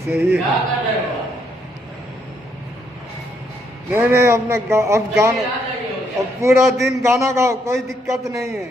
सही है। नहीं अब गाना, अब पूरा दिन गाना गाओ, कोई दिक्कत नहीं है।